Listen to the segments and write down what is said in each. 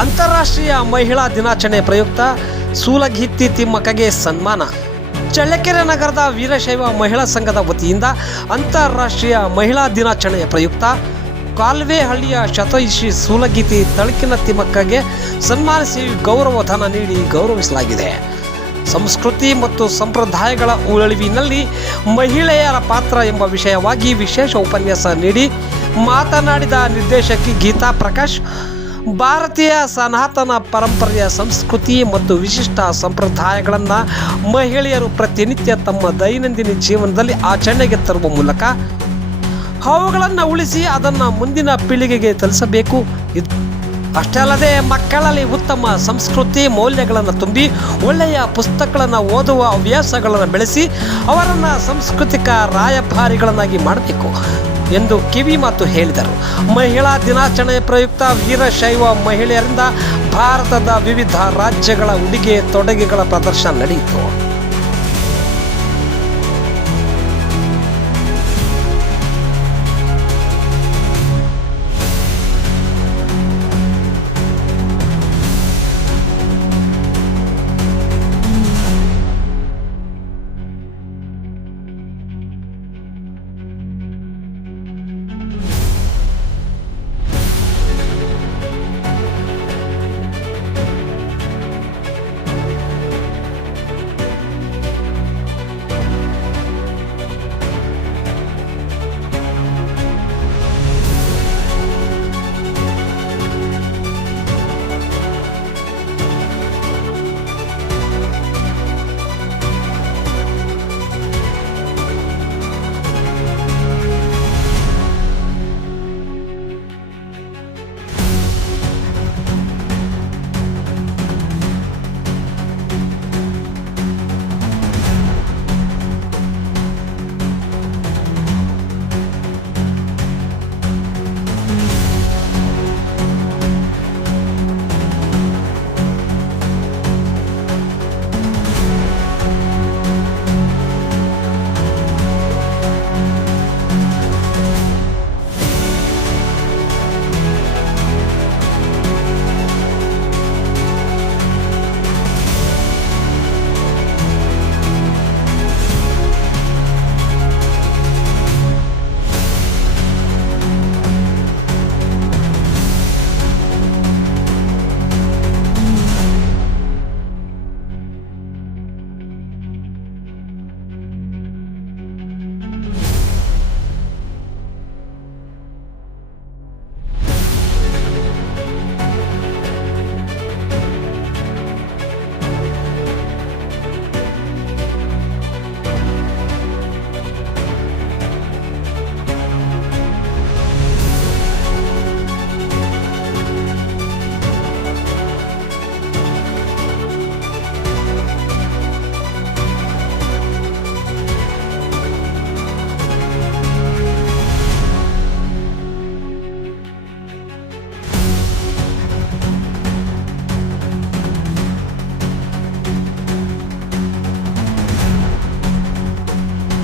ಅಂತಾರಾಷ್ಟ್ರೀಯ ಮಹಿಳಾ ದಿನಾಚರಣೆ ಪ್ರಯುಕ್ತ ಸೂಲಗಿತ್ತಿ ತಿಮ್ಮಕ್ಕಗೆ ಸನ್ಮಾನ. ಚಳ್ಳಕೆರೆ ನಗರದ ವೀರಶೈವ ಮಹಿಳಾ ಸಂಘದ ವತಿಯಿಂದ ಅಂತಾರಾಷ್ಟ್ರೀಯ ಮಹಿಳಾ ದಿನಾಚರಣೆಯ ಪ್ರಯುಕ್ತ ಕಾಲುವೆಹಳ್ಳಿಯ ಶತೈಷಿ ಸೂಲಗಿತ್ತಿ ತಳಕಿನ ತಿಮ್ಮಕ್ಕಗೆ ಸನ್ಮಾನಿಸಿ ಗೌರವಧನ ನೀಡಿ ಗೌರವಿಸಲಾಗಿದೆ. ಸಂಸ್ಕೃತಿ ಮತ್ತು ಸಂಪ್ರದಾಯಗಳ ಉಳಿವಿನಲ್ಲಿ ಮಹಿಳೆಯರ ಪಾತ್ರ ಎಂಬ ವಿಷಯವಾಗಿ ವಿಶೇಷ ಉಪನ್ಯಾಸ ನೀಡಿ ಮಾತನಾಡಿದ ನಿರ್ದೇಶಕಿ ಗೀತಾ ಪ್ರಕಾಶ್, ಭಾರತೀಯ ಸನಾತನ ಪರಂಪರೆಯ ಸಂಸ್ಕೃತಿ ಮತ್ತು ವಿಶಿಷ್ಟ ಸಂಪ್ರದಾಯಗಳನ್ನು ಮಹಿಳೆಯರು ಪ್ರತಿನಿತ್ಯ ತಮ್ಮ ದೈನಂದಿನ ಜೀವನದಲ್ಲಿ ಆಚರಣೆಗೆ ತರುವ ಮೂಲಕ ಅವುಗಳನ್ನು ಉಳಿಸಿ ಅದನ್ನು ಮುಂದಿನ ಪೀಳಿಗೆಗೆ ತಲುಪಿಸಬೇಕು. ಅಷ್ಟೇ ಅಲ್ಲದೆ ಮಕ್ಕಳಲ್ಲಿ ಉತ್ತಮ ಸಂಸ್ಕೃತಿ ಮೌಲ್ಯಗಳನ್ನು ತುಂಬಿ ಒಳ್ಳೆಯ ಪುಸ್ತಕಗಳನ್ನು ಓದುವ ಹವ್ಯಾಸಗಳನ್ನು ಬೆಳೆಸಿ ಅವರನ್ನು ಸಾಂಸ್ಕೃತಿಕ ರಾಯಭಾರಿಗಳನ್ನಾಗಿ ಮಾಡಬೇಕು ಎಂದು ಕಿವಿ ಮಾತು ಹೇಳಿದರು. ಮಹಿಳಾ ದಿನಾಚರಣೆ ಪ್ರಯುಕ್ತ ವೀರಶೈವ ಮಹಿಳೆಯರಿಂದ ಭಾರತದ ವಿವಿಧ ರಾಜ್ಯಗಳ ಉಡುಗೆ ತೊಡುಗೆಗಳ ಪ್ರದರ್ಶನ ನಡೆಯಿತು.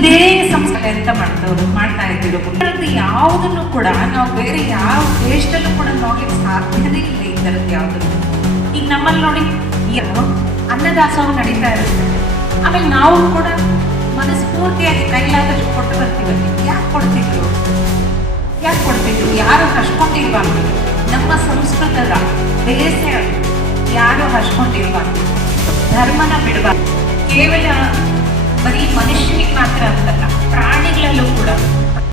ಇದೇ ಸಂಸ್ಕಾರ ಅಂತ ಮಾಡ್ತಾ ಇದ್ದೀರೋ ಯಾವುದನ್ನು ಕೂಡ ನಾವು ಬೇರೆ ಯಾವ ದೇಶದಲ್ಲೂ ಕೂಡ ನೋಡ್ಲಿಕ್ಕೆ ಸಾಧ್ಯತೆ ಇಲ್ಲ. ಈ ಥರದ್ದು ಯಾವುದನ್ನು ಈಗ ನಮ್ಮಲ್ಲಿ ನೋಡಿ ಅನ್ನದಾಸೋಹ ನಡೀತಾ ಇರುತ್ತೆ. ಆಮೇಲೆ ನಾವು ಕೂಡ ಮನಸ್ಫೂರ್ತಿಯಾಗಿ ಕೈಲಾದಷ್ಟು ಕೊಟ್ಟು ಬರ್ತೀವಿ. ಯಾಕೆ ಕೊಡ್ತಿದ್ರು? ಯಾರು ಹಚ್ಕೊಂಡಿರ್ಬಾರ್ದು. ನಮ್ಮ ಸಂಸ್ಕೃತದ ದೇಶ ಯಾರು ಹಚ್ಕೊಂಡಿರ್ಬಾರ್ದು. ಧರ್ಮನ ಬಿಡಬಾರ್ದು. ಕೇವಲ ಬರೀ ಮನುಷ್ಯನಿಗೆ ಮಾತ್ರ ಅಂತಲ್ಲ, ಪ್ರಾಣಿಗಳಲ್ಲೂ ಕೂಡ